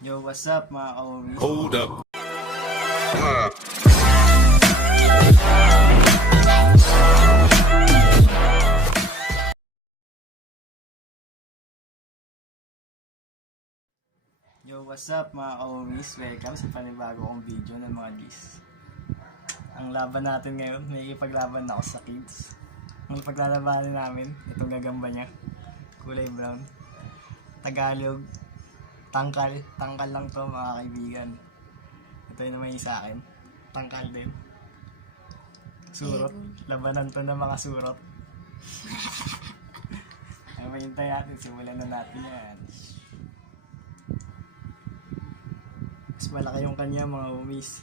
Yo, what's up mga ka-homies? Hold up. Yo, what's up mga ka-homies? Welcome sa panibago kong video ng mga Gs. Ang laban natin ngayon, may ipaglaban ako sa kids. Ang paglalabanan namin, itong gagamba niya, kulay brown. Tagalog, tangkal lang to mga kaibigan. Ito yung naman sa akin, tangkal din. Surot, labanan to ng mga surot. Ay, mahintay natin, simulan na natin yan. Mas malaki yung kanya mga homies.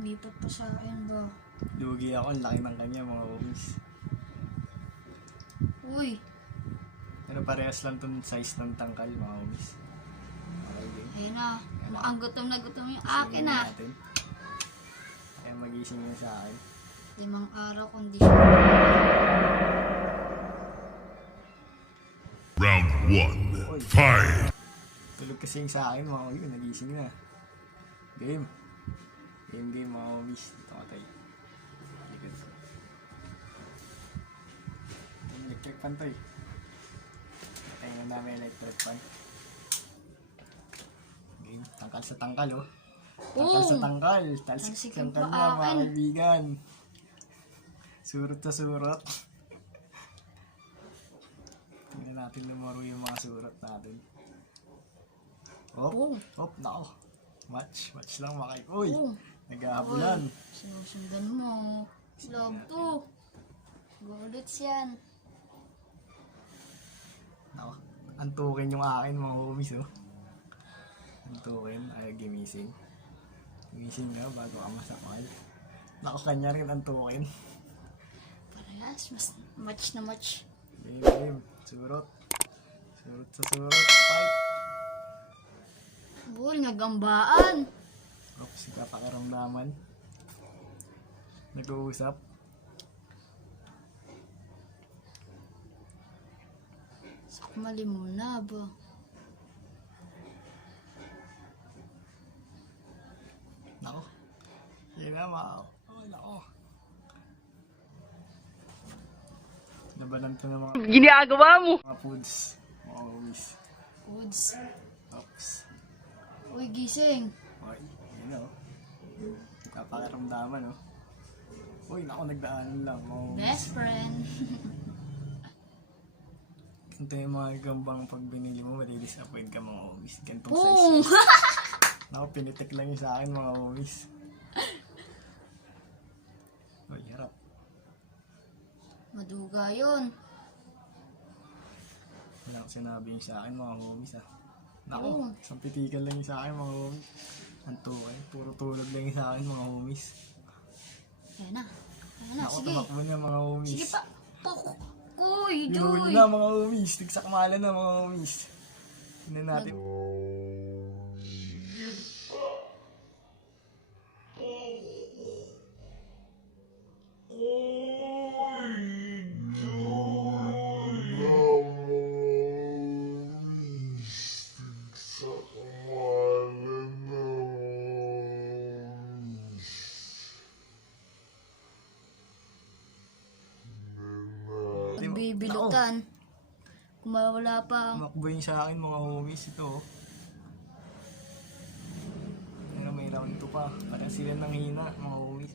Lipat pa sa akin ba? Lugi ako, ang laki ng kanya mga homies. Uy! Pero parehas lang itong size ng tangkal mga homies. Okay din. Ayun na. Mukhang gutom na gutom yung akin ah. Natin. Kaya magising yun sa akin. 5 araw kundi. Round 1. Fight. Tulog kasi yung sa akin mga homies, nagising na. Game mga homies. Dito ka tayo. Likod ko. Electric fan to eh. Tayo na namin electric fan. Game, tangkal sa tangkal oh. Tangkal sa tangkal. Talsik sa tangkal na mga kaibigan. Surot sa surot. Tingnan natin lumaro yung mga surot natin. Oh, nako. Match lang makay. Uy, naghahabulan. Sinusundan mo. Log 2. Godbless yan. Nako, antukin yung akin mga homies oh. Antukin, ay gimising. Gimising na bago ka masakal. Nako, kanya rin antukin. Parehas, mas match na match. Game. Surot sa surot. Fight. Uy, nagambaan. Oops, kapakiramdaman. Nag-uusap. Sakmali muna ba? Nako. Yun na mga. Oh, nako. Labanan to ng mga Ginagawa mo! mga foods. Mga homies. Woods. Oops. Uy, gising. Okay, yun o. Kapakiramdaman o. Uy, naku, nagdaanan lang. Oh. Best friend. Ito yung mga gagambang pag binili mo, madidisappoint ka mga homies. Gantong Boom! size. Naku, pinitik lang yun sa akin mga homies. Uy, harap. Maduga yun. Wala ko sinabi yung sa akin mga homies ah. Naku, Oo. isang pitikan lang yung sa akin mga homies. Antukay, puro tulog lang yung sa akin mga homies. Ayan na. Naku, Sige. tumakbo na mga homies. Sige pa. Uy, Ginuwi Joy. na mga homies. Tigsakmalan na mga homies. Tignan natin. Bilutan. Kung mawala pa. Tumakbo yung sa akin mga homies. Ito oh. Pero may round 2 pa. Parang sila nang hina mga homies.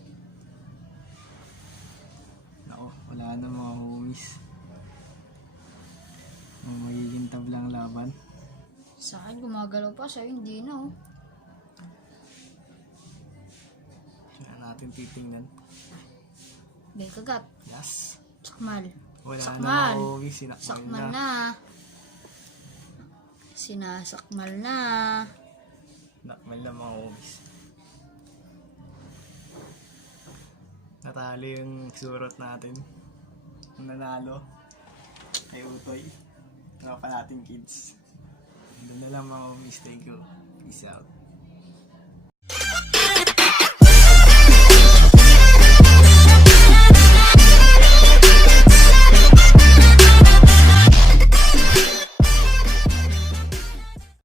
Nako, wala na mga homies. Magiging tablang laban. Sa akin gumagalaw pa. Sa'yo hindi na oh. Kaya natin titingnan. Bay kagat. Yes. Sakmal. Wala Sakmal. na mga homies. Sinakmal Sakmal na. na. Sinasakmal na. Nakmal na mga homies. Natalo yung surot natin. Nanalo. Kay Utoy. Tropa natin kids. Doon na lang mga homies. Thank you. Peace out.